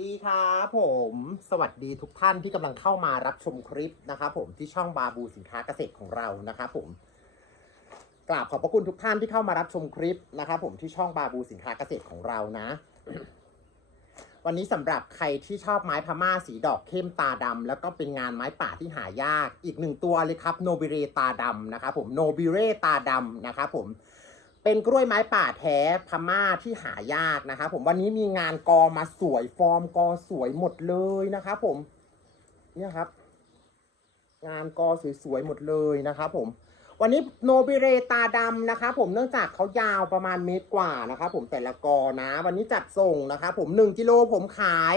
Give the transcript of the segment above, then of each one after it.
ดีครับผม สวัสดีทุกท่านที่กำลังเข้ามารับชมคลิปนะครับผมที่ช่องบาบูสินค้าเกษตรของเรานะครับผมกราบขอบพระคุณทุกท่านที่เข้ามารับชมคลิปนะครับผมที่ช่องบาบูสินค้าเกษตรของเรานะ วันนี้สำหรับใครที่ชอบไม้พม่าสีดอกเข้มตาดำแล้วก็เป็นงานไม้ป่าที่หายากอีกหนึ่งตัวเลยครับโนบิเรตาดำนะครับผมโนบิเรตาดำนะครับผม เป็นกล้วยไม้ป่าแท้พม่าที่หายากนะครับผมวันนี้มีงานกอมาสวยฟอร์มกอสวยหมดเลยนะครับผมเนี่ยครับ งานกอสวยๆหมดเลยนะครับผม วันนี้โนบิเรตาดำนะครับผมเนื่องจากเขายาวประมาณเมตรกว่านะครับผมแต่ละกอนะ วันนี้จัดส่งนะครับผม1กิโลผมขาย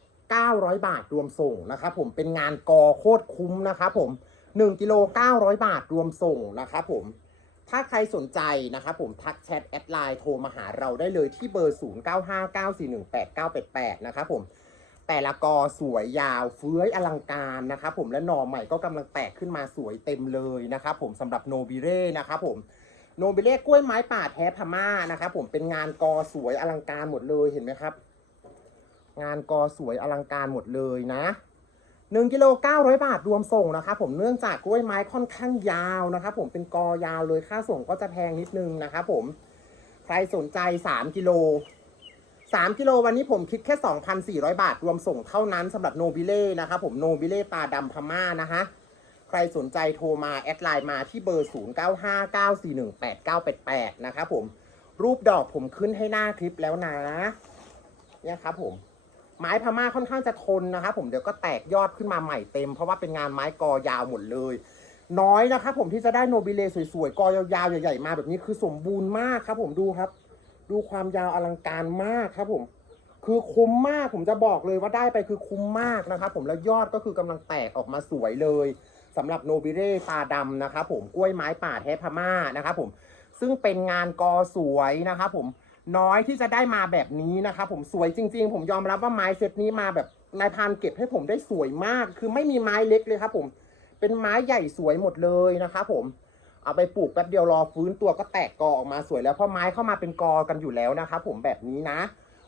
900บาทรวมส่งนะครับผมเป็นงานกอโคตรคุ้มนะครับผม1กิโล900บาทรวมส่งนะครับผม ถ้าใครสนใจนะครับผมทักแชทแอดไลน์โทรมาหาเราได้เลยที่เบอร์ 0959418988 นะครับผมแต่ละกอสวยยาวเฟื้อยอลังการนะครับผมและหน่อใหม่ก็กำลังแตกขึ้นมาสวยเต็มเลยนะครับผมสำหรับโนบิเร่นะครับผมโนบิเร่กล้วยไม้ป่าแท้พม่านะครับผมเป็นงานกอสวยอลังการหมดเลยเห็นไหมครับ งานกอสวยอลังการหมดเลยนะ หนึ่งกิโลเก้าร้อยบาทรวมส่งนะครับผมเนื่องจากกล้วยไม้ค่อนข้างยาวนะครับผมเป็นกอยาวเลยค่าส่งก็จะแพงนิดนึงนะครับผมใครสนใจสามกิโลสามกิโลวันนี้ผมคิดแค่สองพันสี่ร้อยบาทรวมส่งเท่านั้นสำหรับโนบิเล่นะครับผมโนบิเล่ตาดำพม่านะฮะใครสนใจโทรมา แอดไลน์มาที่เบอร์ 0 9 5 9 4 1 8 9 8 8 นะครับผมรูปดอกผมขึ้นให้หน้าคลิปแล้วนะเนี่ยครับผม ไม้พม่าค่อนข้างจะทนนะครับผมเดี๋ยวก็แตกยอดขึ้นมาใหม่เต็ม เพราะว่าเป็นงานไม้กอยาวหมดเลย น้อยนะครับผมที่จะได้โนบิเลสวยๆกอยาวๆใหญ่ๆมาแบบนี้คือสมบูรณ์มากครับ ผมดูครับ ดูความยาวอลังการมากครับผม คือคุ้มมากผมจะบอกเลยว่าได้ไปคือคุ้มมากนะครับผมแล้วยอดก็คือกำลังแตกออกมาสวยเลยสำหรับโนบิเร่ตาดำนะครับผมกล้วยไม้ป่าแท้พม่านะครับผมซึ่งเป็นงานกอสวยนะครับผม น้อยที่จะได้มาแบบนี้นะครับผมสวยจริง ๆ ผมยอมรับว่าไม้เซตนี้มาแบบนายพานเก็บให้ผมได้สวยมาก คือไม่มีไม้เล็กเลยครับผมเป็นไม้ใหญ่สวยหมดเลยนะครับผมเอาไปปลูกแป๊บเดียวรอฟื้นตัวก็แตกกอออกมาสวยแล้วเพราะไม้เข้ามาเป็นกอกันอยู่แล้วนะครับผมแบบนี้นะ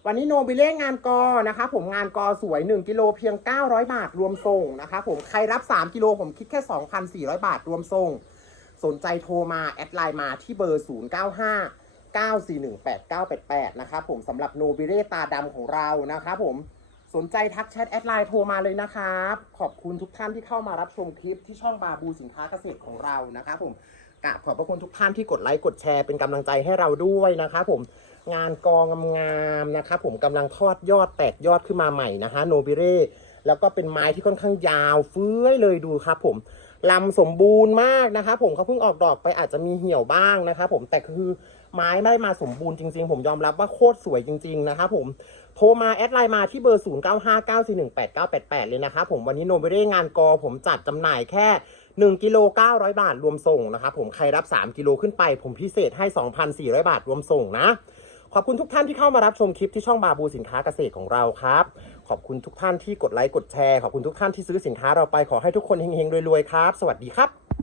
วันนี้โนบิเล่งานกอนะครับผมงานกอสวย 1กิโลเพียง 900 บาทรวมส่งนะครับผมใครรับ 3กิโลผมคิดแค่ 2,400 บาทรวมส่ง สนใจโทรมา แอดไลน์มาที่เบอร์ 095 9418988 นะครับผมสำหรับโนบิเรตาดำของเรานะครับผมสนใจทักแชทแอดไลน์โทรมาเลยนะครับ ขอบคุณทุกท่านที่เข้ามารับชมคลิปที่ช่องบาบูสินค้าเกษตรของเรานะครับผมกขอบพระคุณทุกท่านที่กดไลค์กดแชร์เป็นกำลังใจให้เราด้วยนะครับผมงานกองงามๆนะครับผมกำลังทอดยอดแตกยอดขึ้นมาใหม่นะฮะโนบิเรแล้วก็เป็นไม้ที่ค่อนข้างยาวเฟื้อยเลยดูครับผม ลำสมบูรณ์มากนะครับผมเขาเพิ่งออกดอกไปอาจจะมีเหี่ยวบ้างนะครับผมแต่คือไม้ไม่ได้มาสมบูรณ์จริงๆ ผมยอมรับว่าโคตรสวยจริงๆนะครับผมโทรมาแอดไลน์มาที่เบอร์ 0 9 5 9 4 1 8 9 8 8 เลยนะครับผมวันนี้โนเบเร่งานกอ ผมจัดจำหน่ายแค่ 1กิโล900 บาทรวมส่งนะครับผมใครรับ 3 กิโลขึ้นไป ผมพิเศษให้ 2,400 บาทรวมส่งนะ ขอบคุณทุกท่านที่เข้ามารับชมคลิปที่ช่องบาบูสินค้าเกษตรของเราครับ อบคุณทุกท่านที่กดไลค์กดแชร์ ขอบคุณทุกท่านที่ซื้อสินค้าเราไปขอให้ทุกคนเฮงๆรวยๆครับ สวัสดีครับ